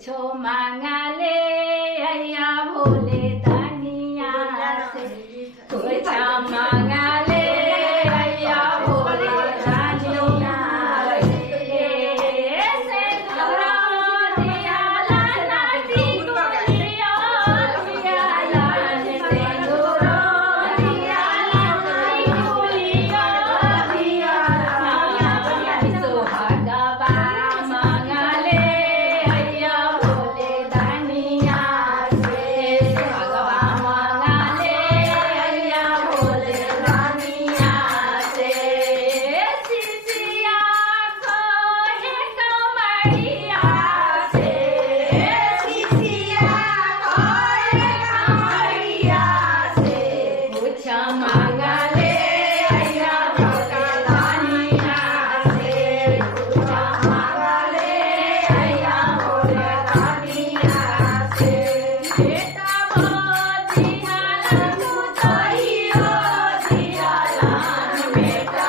पूछो मांगा ले अय्या भोले दानिया से पूछा मांगा ले अय्या भोले दानिया से सेंदूरा दिया लाना टिकुलिया दिया लान सेंदूरा दिया लाना टिकुलिया दिया लान सुहागवा मांगा ले अय्या भोले दानिया से सुहागवा मांगा ले अय्या भोले दानिया से सिसिया कोहे कमरिया से सिसिया कोहे कमरिया से पूछा मांगा ले अय्या भोले दानिया से पूछा मांगा ले अय्या भोले दानिया से बेटा बोधिया लानु तहियो दिया लान बेटा